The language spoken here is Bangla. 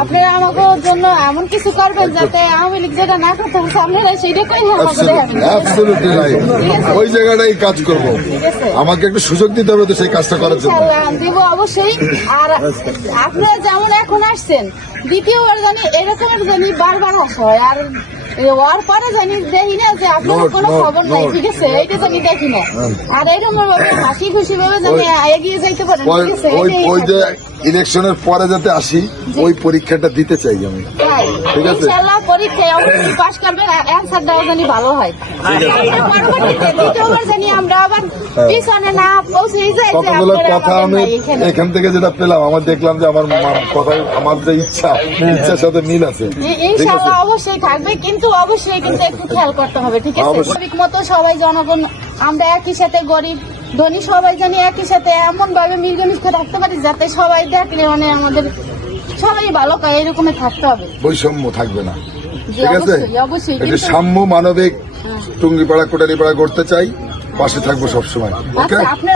আপনারা আমাকে জন্য এমন কিছু করবেন যাতে আওয়ামী লীগ যেটা না করতে পারছে আপনারা সেটা কই অ্যাবসলিউটলি রাইট। ওই জায়গাটাই কাজ করব। আমাকে একটু সুযোগ দিতে হবে তো সেই কাজটা করার জন্য। দিব অবশ্যই। আর আপনারা যেমন এখন আসছেন দ্বিতীয়বার জানি এরকমের জানি বারবার আসা হয়। আর ওর পরে জানি দেখি না যে আপনার কোনো খবর নাই, ঠিক আছে, এইটা জানি দেখি না। আর এরকম ভাবে হাসি খুশি ভাবে জানি এগিয়ে যাইতে পারেন, ঠিক আছে। ওই যে ইলেকশনের পরে যাতে আসি ওই পরীক্ষাটা দিতে চাই আমি, ঠিক আছে। ইনশাআল্লাহ পরীক্ষায় অবশ্যই পাস করবেন, অ্যানসার দেওয়া জানি ভালো হয়। পরবর্তীতে দ্বিতীয়বার জানি আমরা আবার পিছনে না পৌঁছে যাই। কতগুলো কথা আমি এখান থেকে যেটা পেলাম, আমার দেখলাম যে আমার কথায় আমার যে ইচ্ছার সাথে মিল আছে। ইনশাআল্লাহ অবশ্যই থাকবে, কিন্তু অবশ্যই কিন্তু একটু খেয়াল করতে হবে, ঠিক আছে। স্বাভাবিক মতো সবাই জনগণ আমরা একই সাথে গরিব ধনী সবাই জানি একই সাথে এমন ভাবে মিলমিশে থাকতে পারি যাতে সবাই দেখলে মানে আমাদের সবাই ভালো পায়, এরকমই থাকতে হবে। বৈষম্য থাকবে না, জি, ঠিক আছে। অবশ্যই অবশ্যই। এটা সাম্য মানবিক টুঙ্গিপাড়া কোটারিপাড়া করতে চাই, পাশে থাকবো সবসময়। আচ্ছা, আপনার